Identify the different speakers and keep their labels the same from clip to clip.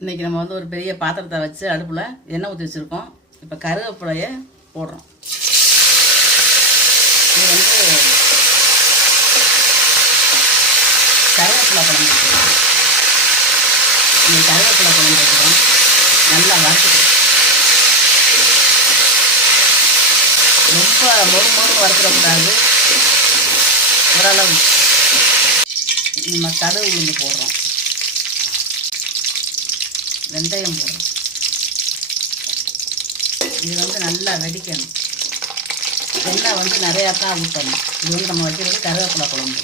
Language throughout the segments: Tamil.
Speaker 1: இன்றைக்கி நம்ம வந்து ஒரு பெரிய பாத்திரத்தை வச்சு அடுப்பில் எண்ணெய் ஊற்றி வச்சுருக்கோம். இப்போ கருவேப்பிலையை போடுறோம். இது வந்து கருவேப்பிலை குழம்பு வைக்கிறோம். இந்த கருவேப்பிலை குழம்பு வைக்கிறோம் நல்லா வறுத்துக்கிறோம் ரொம்ப மொறு மொறு வறுத்துடக்கூடாது. ஓரளவு. நம்ம கடுகு உளுந்து போடுறோம். வெந்தயம் போடுறோம் இது வந்து நல்லா வெடிக்கணும். எண்ணெய் வந்து நிறையா தான் ஊற்றணும் இது வந்து நம்ம வைக்கிறது கருவேப்பிலை குழம்பு.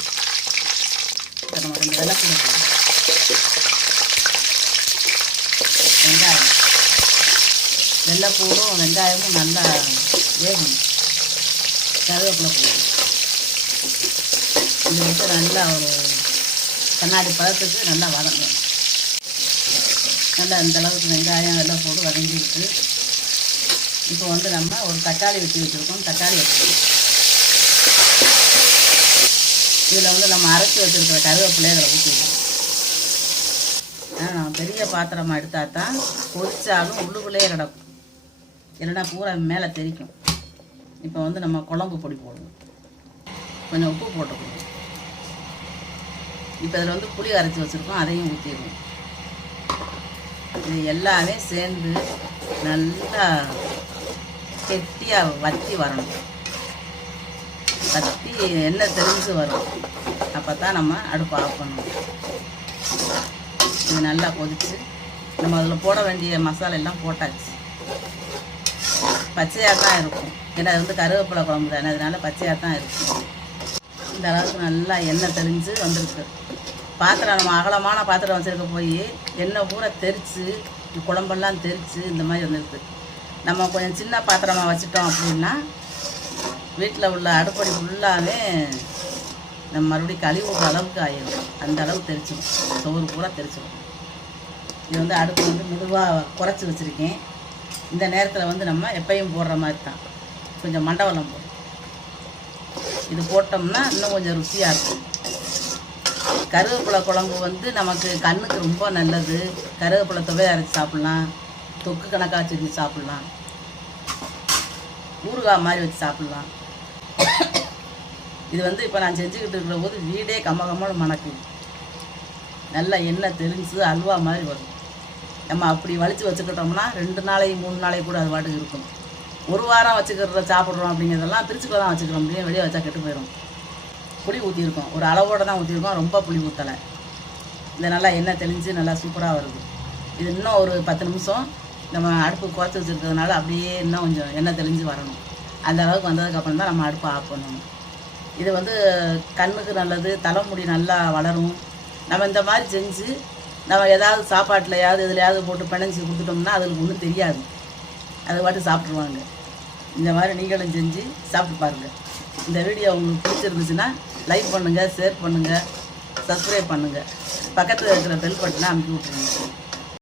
Speaker 1: இப்போ நம்ம ரெண்டு விலை கொடுக்கணும் வெங்காயம். வெள்ளைப்பூடும் வெங்காயமும் நல்லா வேகணும். கருவேப்பிலை போடணும் இது வந்து நல்லா ஒரு கண்ணாடி பழத்துக்கு நல்லா வதங்கணும். நல்லா அந்தளவுக்கு வெங்காயம் எல்லாம் போட்டு வதங்கிட்டு இப்போ வந்து நம்ம ஒரு தக்காளி வெட்டி வச்சுருக்கோம். தக்காளி வச்சுருக்கோம் இதில் வந்து நம்ம அரைச்சி வச்சுருக்கிற கருவேப்பிலையை அதில் ஊற்றிடுவோம். நம்ம பெரிய பாத்திரமாக எடுத்தால் தான் பொரிச்சாலும் உள்ளுக்குள்ளேயே கிடக்கும். இல்லைன்னா பூரா மேலே தெரிக்கும். இப்போ வந்து நம்ம குழம்பு பொடி போடுவோம். கொஞ்சம் உப்பு போட்டுக்கணும் இப்போ இதில் வந்து புளி அரைச்சி வச்சுருக்கோம். அதையும் ஊற்றிடுவோம். இது எல்லாமே சேர்ந்து நல்லா கெட்டியாக வத்தி வரணும். வத்தி எண்ணெய் தெரிஞ்சு வரும். அப்போ தான் நம்ம அடுப்பு ஆஃப் பண்ணணும். இது நல்லா கொதிச்சு நம்ம அதில் போட வேண்டிய மசாலா எல்லாம் போட்டாச்சு. பச்சையாக தான் இருக்கும். ஏன்னா அது வந்து கருவேப்பிலை குழம்பு தானே அதனால பச்சையாக தான் இருக்கும். இந்த அளவுக்கு நல்லா எண்ணெய் தெளிஞ்சு வந்திருக்கு. பாத்திரம் நம்ம அகலமான பாத்திரம் வச்சுருக்க போய் எண்ணெய் பூரா தெரித்து குழம்பெல்லாம் தெரித்து இந்த மாதிரி வந்துருக்கு. நம்ம கொஞ்சம் சின்ன பாத்திரமாக வச்சுட்டோம் அப்படின்னா வீட்டில் உள்ள அடுப்படி ஃபுல்லாகவே நம்ம மறுபடியும் கழிவு அளவுக்கு ஆயிடும் அந்த அளவுக்கு தெரிச்சிடும் சோறு பூரா தெரிச்சிடும் இது வந்து அடுப்பு வந்து மெதுவாக குறைச்சி வச்சுருக்கேன். இந்த நேரத்தில் வந்து நம்ம எப்பயும் போடுற மாதிரி தான். கொஞ்சம் மண்டவலம் போடும் இது போட்டோம்னா இன்னும் கொஞ்சம் ருசியாக இருக்கும். கருவேப்பிலை குழம்பு வந்து நமக்கு கண்ணுக்கு ரொம்ப நல்லது. கருவேப்பிலை துவையை அரைச்சி சாப்பிட்லாம். தொக்கு கணக்காக செஞ்சு சாப்பிட்லாம். ஊறுகாய் மாதிரி வச்சு சாப்பிட்லாம். இது வந்து இப்போ நான் செஞ்சுக்கிட்டு இருக்கிற போது வீடே கம்ம கம்மனு மணக்குது நல்லா எண்ணெய் தெளிஞ்சு அல்வா மாதிரி வரும். நம்ம அப்படி வலிச்சு வச்சுக்கிட்டோம்னா ரெண்டு நாளைக்கு மூணு நாளைக்கு கூட அது பாட்டுக்கு இருக்கும். ஒரு வாரம் வச்சுக்கிறத சாப்பிட்றோம் அப்படிங்கிறதெல்லாம் பிரிச்சுக்குள்ள தான் வச்சுக்கிற முடியும் வெளியே வச்சா கெட்டு போயிடும் புளி ஊற்றிருக்கோம் ஒரு அளவோடு தான் ஊற்றிருக்கோம் ரொம்ப புளி ஊற்றலை இந்த நல்லா எண்ணெய் தெளிஞ்சு நல்லா சூப்பராக வருது. இது இன்னும் ஒரு பத்து நிமிஷம் நம்ம அடுப்பு குறைச்சி வச்சுருக்கிறதுனால அப்படியே இன்னும் கொஞ்சம் எண்ணெய் தெளிஞ்சு வரணும். அந்த அளவுக்கு வந்ததுக்கப்புறம் தான் நம்ம அடுப்பை ஆஃப் பண்ணணும். இது வந்து கண்ணுக்கு நல்லது தலைமுடி நல்லா வளரும். நம்ம இந்த மாதிரி செஞ்சு நம்ம ஏதாவது சாப்பாட்டிலையாவது இதுலையாவது போட்டு பிணைஞ்சி கொடுத்துட்டோம்னா அதுக்கு ஒன்றும் தெரியாது. அது பாட்டு சாப்பிட்ருவாங்க இந்த மாதிரி நீங்களும் செஞ்சு சாப்பிட்டு பாருங்கள் இந்த வீடியோ உங்களுக்கு பிடிச்சிருந்துச்சுன்னா லைக் பண்ணுங்கள் ஷேர் பண்ணுங்கள் சப்ஸ்கிரைப் பண்ணுங்கள் பக்கத்தில் இருக்கிற பெல் பட்டனை அமுக்கி விட்ருங்க